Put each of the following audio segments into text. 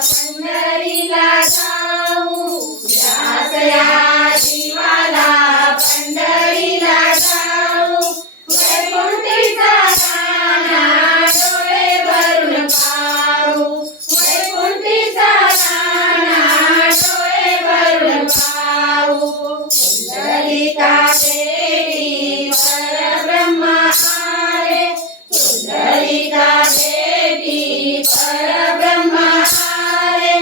पंढरीला जाऊ दासया जीवाला पंढरीला जाऊ वैकुंठीचा राणा डोळे भरून पाहू वैकुंठीचा राणा डोळे भरून पाहू पुंडलिका बेटी परब्रह्म आले पुंडलिका बेटी परब्रह्म आले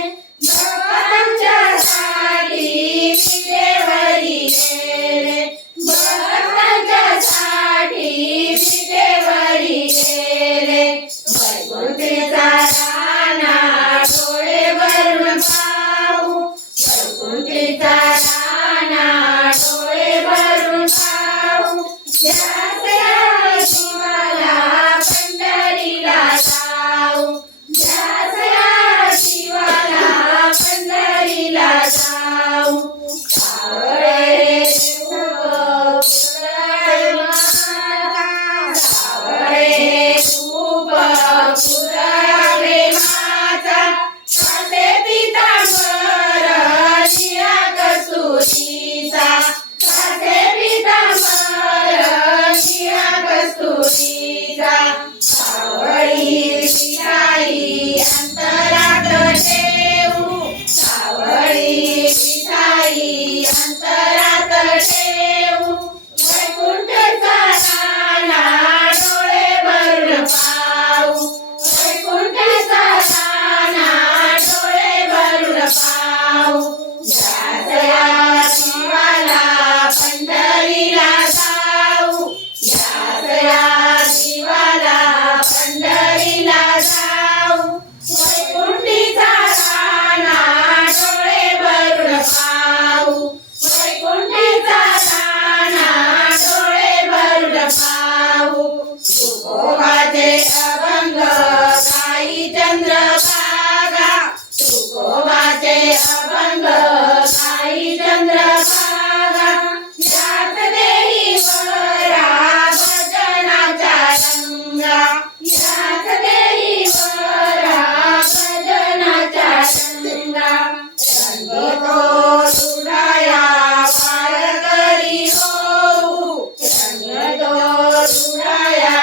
भक्तांच्यासाठी विटेवरी गेले भक्तांच्यासाठी विटेवरी गेले वैकुंठीचा राणा डोळे भरून पाहू वैकुंठीचा राणा डोळे भरून पाहू दासया शिवाला पंढरीला जाऊ दासया शिवाला पंढरीला जाऊ सावळे खूप पुरावे माझा सासे पितांबर शिया कस्तुरीचा सासे पितांबर शिया कस्तुरीचा सावळी विठाई अंतरात ठेवू सावळी विठाई अंतरात ठेवू वैकुंठचा राणा डोळे भरून पाहू वैकुंठचा राणा डोळे भरून पाहू दासया शिवाला पंढरीला जाऊ दासया शिवाला पंढरीला जाऊ वैकुंठीचा राणा डोळे भरून पाहू वैकुंठीचा राणा डोळे भरून पाहू तुकोबाचे अभंग गाई चंद्रभागा तुकोबाचे अभंग गाई चंद्रभागा यात देही वरा भजनाचा रंगा यात देही वरा भजनाचा रंगा रंगतो रुडाया वारकरी होऊ रंगतो रुडाया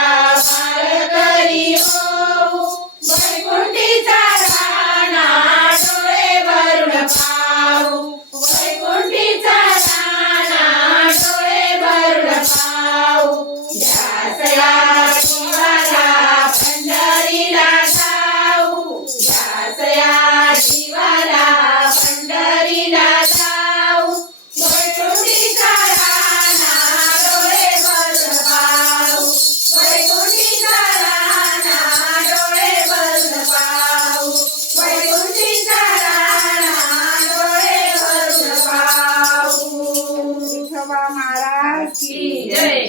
वारकरी होऊ वैकुंठीचा राणा डोळे भरून पाहू वैकुंठीचा राणा डोळे भरून पाहू दासया शिवाला पंढरीला जाऊ दासया शिवाला पंढरीला जाऊ वैकुंठीचा राणा डोळे भरून पाहू वैकुंठीचा राणा डोळे भरून पाहू वैकुंठीचा राणा डोळे भरून पाहू विठोबा महाराज की जय.